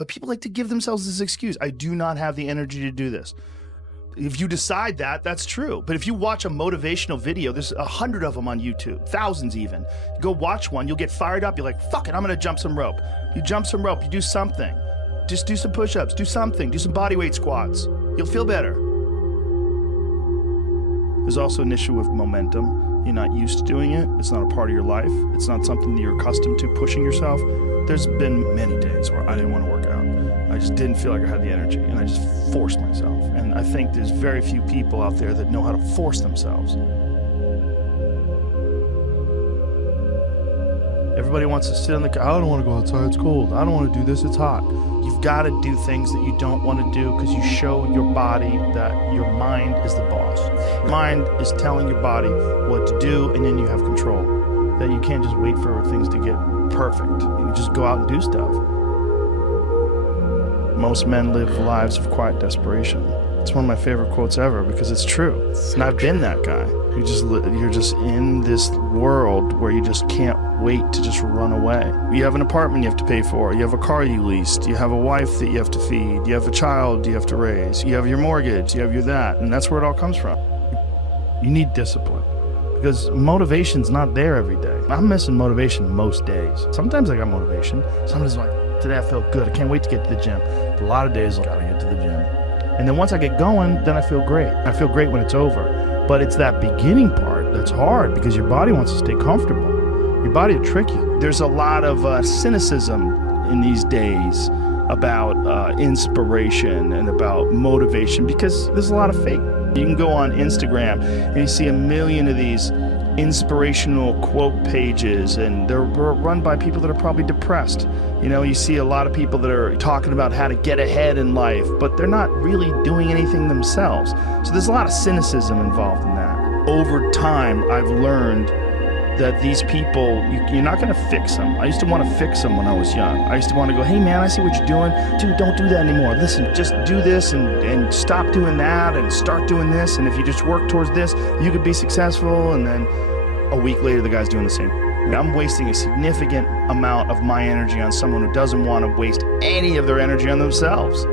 But people like to give themselves this excuse. I do not have the energy to do this. If you decide that, that's true. But if you watch a motivational video, there's 100 of them on YouTube, thousands even. Go watch one, you'll get fired up. You're like, fuck it, I'm gonna jump some rope. You jump some rope, you do something. Just do some push-ups, do something, do some bodyweight squats. You'll feel better. There's also an issue with momentum. You're not used to doing it. It's not a part of your life. It's not something that you're accustomed to pushing yourself. There's been many days where I didn't want to work out. I just didn't feel like I had the energy, and I just forced myself. And I think there's very few people out there that know how to force themselves. Everybody wants to sit on the couch. I don't want to go outside, it's cold. I don't want to do this, it's hot. You've got to do things that you don't want to do because you show your body that your mind is the boss. Your mind is telling your body what to do, and then you have control. That you can't just wait for things to get perfect. You just go out and do stuff. Most men live lives of quiet desperation. It's one of my favorite quotes ever because it's true. And I've been that guy. You're just in this world where you just can't wait to just run away. You have an apartment you have to pay for. You have a car you leased. You have a wife that you have to feed. You have a child you have to raise. You have your mortgage. You have your that. And that's where it all comes from. You need discipline because motivation's not there every day. I'm missing motivation most days. Sometimes I got motivation. Sometimes I'm like, today I felt good. I can't wait to get to the gym. But a lot of days I gotta get to the gym. And then once I get going, then I feel great. I feel great when it's over. But it's that beginning part that's hard because your body wants to stay comfortable. Your body will trick you. There's a lot of cynicism in these days about inspiration and about motivation because there's a lot of fake. You can go on Instagram and you see a million of these inspirational quote pages, and they're run by people that are probably depressed. You know, you see a lot of people that are talking about how to get ahead in life, but they're not really doing anything themselves. So there's a lot of cynicism involved in that. Over time, I've learned that these people, you're not going to fix them. I used to want to fix them when I was young. I used to want to go, hey man, I see what you're doing. Dude, don't do that anymore. Listen, just do this and stop doing that and start doing this. And if you just work towards this, you could be successful. And then a week later, the guy's doing the same. I'm wasting a significant amount of my energy on someone who doesn't want to waste any of their energy on themselves.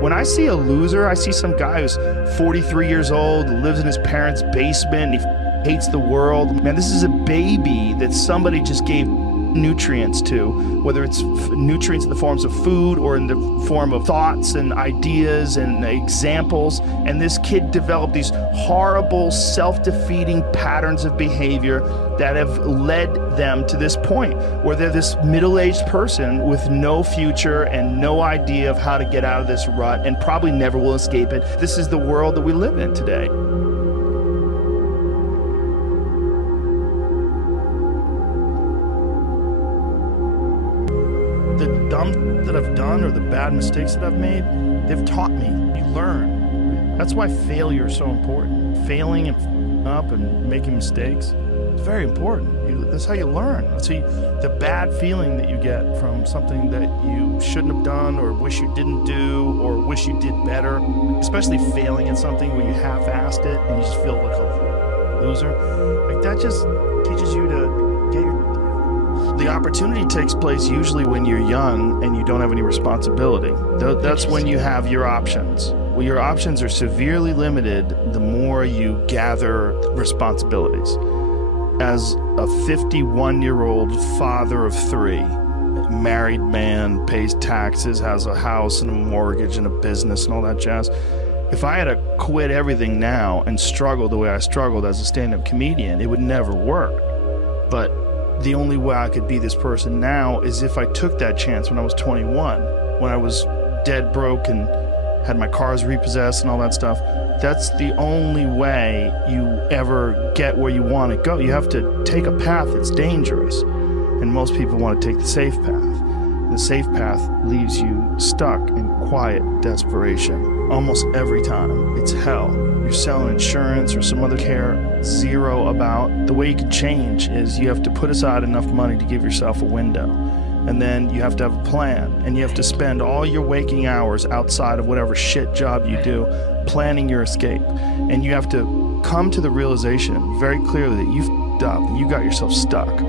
When I see a loser, I see some guy who's 43 years old, lives in his parents' basement, and he hates the world. Man, this is a baby that somebody just gave nutrients to, whether it's nutrients in the forms of food or in the form of thoughts and ideas and examples. And this kid developed these horrible, self-defeating patterns of behavior that have led them to this point where they're this middle-aged person with no future and no idea of how to get out of this rut and probably never will escape it. This is the world that we live in today. That I've done or the bad mistakes that I've made, they've taught me. You learn. That's why failure is so important. Failing and up and making mistakes, it's very important. That's how you learn. That's how the bad feeling that you get from something that you shouldn't have done or wish you didn't do or wish you did better, especially failing at something where you half-assed it and you just feel like a loser. Like that just teaches you to get your... The opportunity takes place usually when you're young and you don't have any responsibility. That's when you have your options. Well, your options are severely limited the more you gather responsibilities. As a 51-year-old father of 3, married man, pays taxes, has a house and a mortgage and a business and all that jazz, if I had to quit everything now and struggle the way I struggled as a stand-up comedian, it would never work. But the only way I could be this person now is if I took that chance when I was 21, when I was dead broke and had my cars repossessed and all that stuff. That's the only way you ever get where you want to go. You have to take a path that's dangerous, and most people want to take the safe path. The safe path leaves you stuck in quiet desperation. Almost every time, it's hell. You're selling insurance or some other care, zero about. The way you can change is you have to put aside enough money to give yourself a window. And then you have to have a plan, and you have to spend all your waking hours outside of whatever shit job you do planning your escape. And you have to come to the realization very clearly that you f***ed up and you got yourself stuck.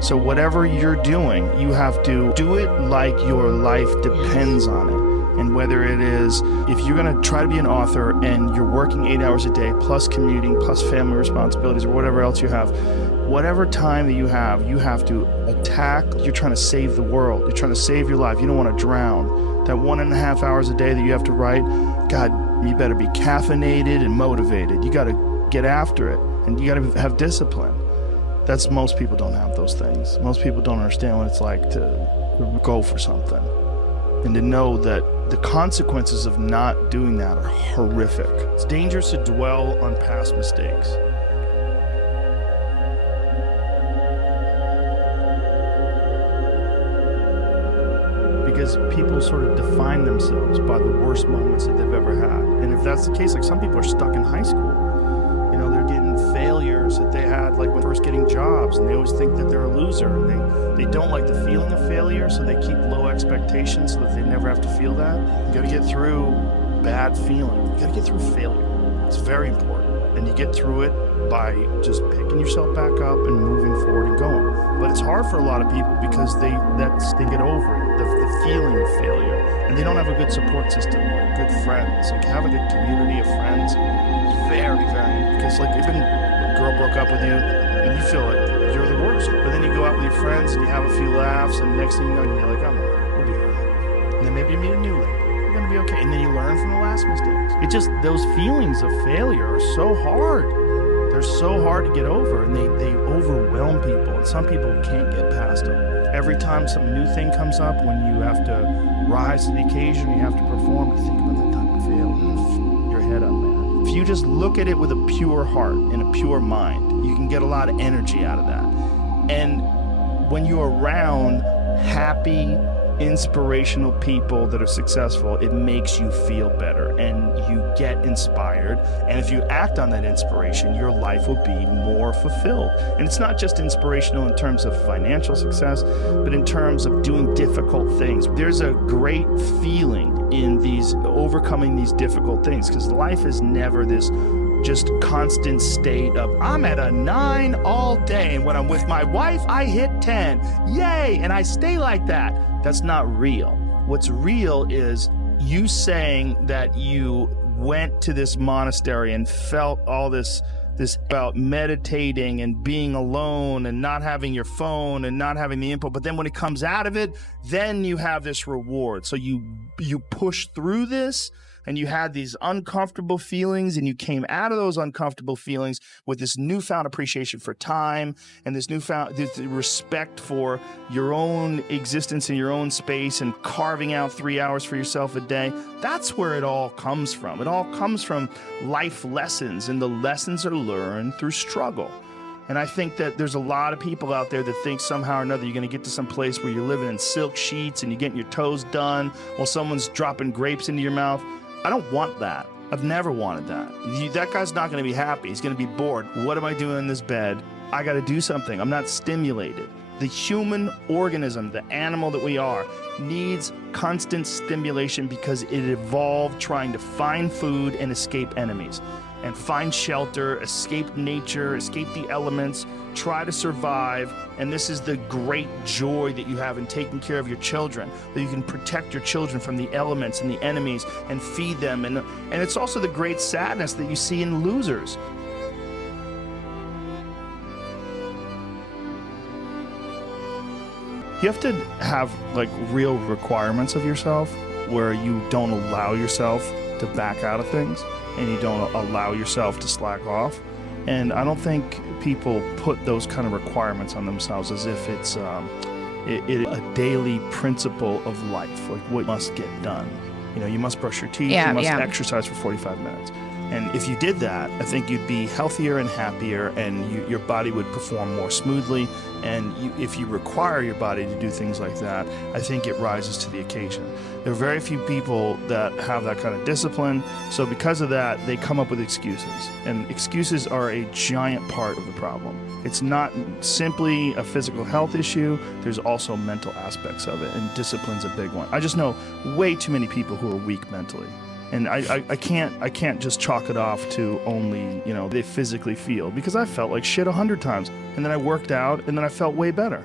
So whatever you're doing, you have to do it like your life depends on it. And whether it is, if you're going to try to be an author and you're working 8 hours a day, plus commuting, plus family responsibilities, or whatever else you have, whatever time that you have to attack. You're trying to save the world. You're trying to save your life. You don't want to drown. That 1.5 hours a day that you have to write, God, you better be caffeinated and motivated. You got to get after it, and you got to have discipline. Most people don't have those things. Most people don't understand what it's like to go for something and to know that the consequences of not doing that are horrific. It's dangerous to dwell on past mistakes. Because people sort of define themselves by the worst moments that they've ever had. And if that's the case, like some people are stuck in high school. You know, they're getting failures that they had like when first getting jobs, and they always think that they're a loser, and they don't like the feeling of failure, so they keep low expectations so that they never have to feel that. You gotta get through bad feeling. You gotta get through failure. It's very important. And you get through it by just picking yourself back up and moving forward and going. But it's hard for a lot of people because they get over it, the feeling of failure. And they don't have a good support system, like good friends. Like have a good community of friends. It's very, very, because like even a girl broke up with you and you feel like you're the worst. But then you go out with your friends and you have a few laughs, and next thing you know, you're like, I'm all right, we'll be all right. And then maybe you meet a new lady. You're gonna be okay. And then you learn from the last mistakes. It just, those feelings of failure are so hard. They're so hard to get over, and they overwhelm people, and some people can't get past them. Every time some new thing comes up, when you have to rise to the occasion, you have to perform, to think about the time you failed. Your head up, man. If you just look at it with a pure heart and a pure mind, you can get a lot of energy out of that. And when you're around happy, inspirational people that are successful, it makes you feel better and you get inspired. And if you act on that inspiration, your life will be more fulfilled. And it's not just inspirational in terms of financial success, but in terms of doing difficult things. There's a great feeling in these overcoming these difficult things, because life is never this just constant state of I'm at a 9 all day, and when I'm with my wife I hit 10, yay, and I stay like that. That's not real. What's real is you saying that you went to this monastery and felt all this about meditating and being alone and not having your phone and not having the input, but then when it comes out of it, then you have this reward. So you push through this, and you had these uncomfortable feelings, and you came out of those uncomfortable feelings with this newfound appreciation for time and this newfound respect for your own existence in your own space and carving out 3 hours for yourself a day. That's where it all comes from. It all comes from life lessons, and the lessons are learned through struggle. And I think that there's a lot of people out there that think somehow or another you're going to get to some place where you're living in silk sheets and you're getting your toes done while someone's dropping grapes into your mouth. I don't want that. I've never wanted that. That guy's not going to be happy. He's going to be bored. What am I doing in this bed? I got to do something. I'm not stimulated. The human organism, the animal that we are, needs constant stimulation because it evolved trying to find food and escape enemies, and find shelter, escape nature, escape the elements, try to survive. And this is the great joy that you have in taking care of your children, that you can protect your children from the elements and the enemies and feed them. And it's also the great sadness that you see in losers. You have to have like real requirements of yourself where you don't allow yourself to back out of things, and you don't allow yourself to slack off. And I don't think people put those kind of requirements on themselves as if it's a daily principle of life, like what must get done. You know, you must brush your teeth, you must exercise for 45 minutes. And if you did that, I think you'd be healthier and happier, and your body would perform more smoothly. And if you require your body to do things like that, I think it rises to the occasion. There are very few people that have that kind of discipline. So because of that, they come up with excuses. And excuses are a giant part of the problem. It's not simply a physical health issue. There's also mental aspects of it, and discipline's a big one. I just know way too many people who are weak mentally. And I can't just chalk it off to only, they physically feel, because I felt like shit 100 times, and then I worked out, and then I felt way better.